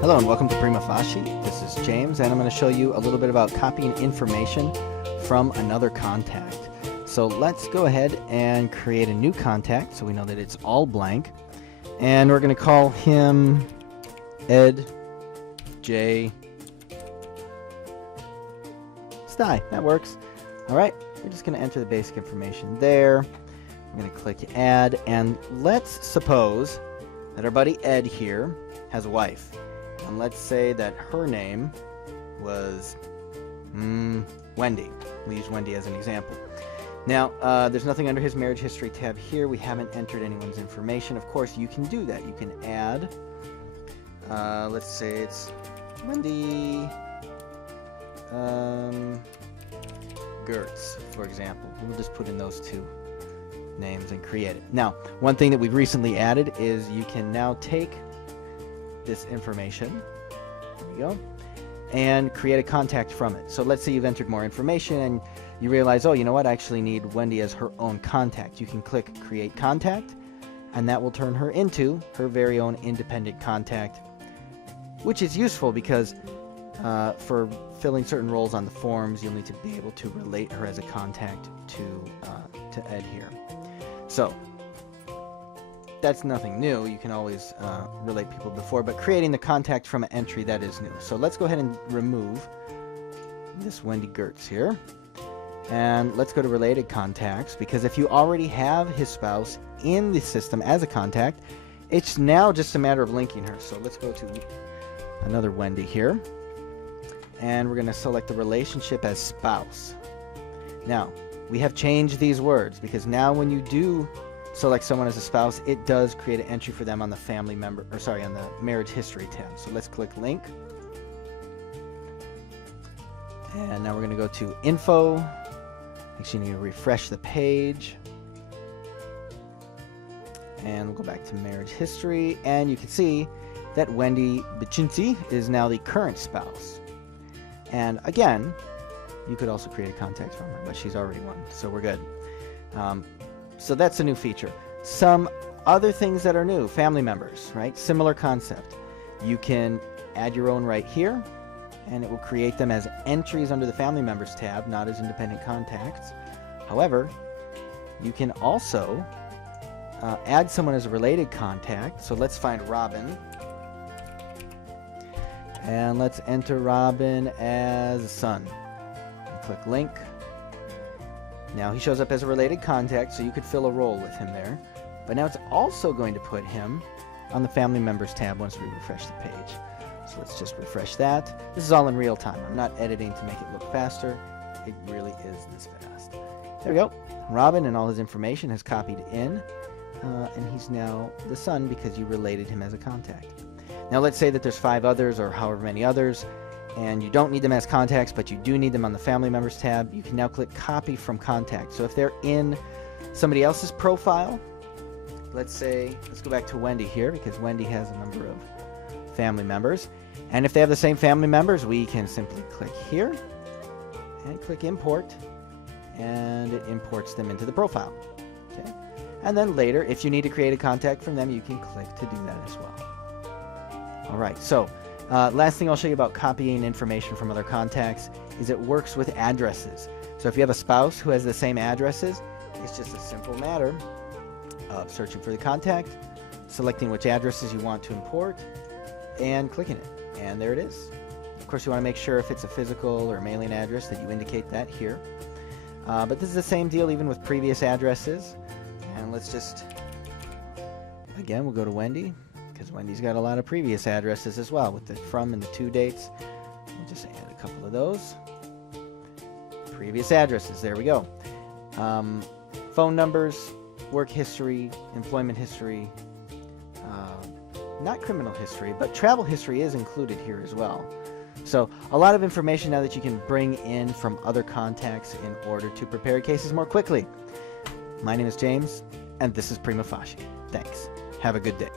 Hello and welcome to PrimaFacie. This is James and I'm going to show you a little bit about copying information from another contact. So let's go ahead and create a new contact so we know that it's all blank. And we're going to call him Ed J. Sty. That works. Alright, we're just going to enter the basic information there. I'm going to click add, and let's suppose that our buddy Ed here has a wife. And let's say that her name was Wendy. We'll use Wendy as an example. Now, there's nothing under his marriage history tab here. We haven't entered anyone's information. Of course, you can do that. You can add, let's say it's Wendy Gertz, for example. We'll just put in those two names and create it. Now, one thing that we've recently added is you can now take this information, there we go, and create a contact from it. So let's say you've entered more information and you realize, oh, you know what, I actually need Wendy as her own contact. You can click create contact and that will turn her into her very own independent contact, which is useful because for filling certain roles on the forms, you'll need to be able to relate her as a contact to Ed here. So that's nothing new. You can always relate people before, but creating the contact from an entry, that is new. So let's go ahead and remove this Wendy Gertz here. And let's go to related contacts, because if you already have his spouse in the system as a contact, it's now just a matter of linking her. So let's go to another Wendy here. And we're going to select the relationship as spouse. Now, we have changed these words because now when you do select someone as a spouse, it does create an entry for them on the family member, or sorry, on the marriage history tab. So let's click link. And now we're going to go to info. Actually, you need to refresh the page. And we'll go back to marriage history. And you can see that Wendy Bichinzi is now the current spouse. And again, you could also create a contact from her, but she's already one, so we're good. So that's a new feature. Some other things that are new, family members, right? Similar concept. You can add your own right here, and it will create them as entries under the family members tab, not as independent contacts. However, you can also add someone as a related contact. So let's find Robin. And let's enter Robin as a son. And click link. Now he shows up as a related contact, so you could fill a role with him there. But now it's also going to put him on the family members tab once we refresh the page. So let's just refresh that. This is all in real time. I'm not editing to make it look faster. It really is this fast. There we go. Robin and all his information has copied in. And he's now the son because you related him as a contact. Now let's say that there's 5 others or however many others, and you don't need them as contacts, but you do need them on the family members tab. You can now click copy from contact. So if they're in somebody else's profile, let's go back to Wendy here, because Wendy has a number of family members. And if they have the same family members, we can simply click here and click import, and it imports them into the profile. Okay. And then later, if you need to create a contact from them, you can click to do that as well. Alright, so last thing I'll show you about copying information from other contacts is it works with addresses. So if you have a spouse who has the same addresses, it's just a simple matter of searching for the contact, selecting which addresses you want to import, and clicking it. And there it is. Of course, you want to make sure if it's a physical or mailing address that you indicate that here. But this is the same deal even with previous addresses. And let's just, again, we'll go to Wendy, because Wendy's got a lot of previous addresses as well with the from and the to dates. We'll just add a couple of those. Previous addresses, there we go. Phone numbers, work history, employment history, not criminal history, but travel history is included here as well. So a lot of information now that you can bring in from other contacts in order to prepare cases more quickly. My name is James, and this is PrimaFacie. Thanks. Have a good day.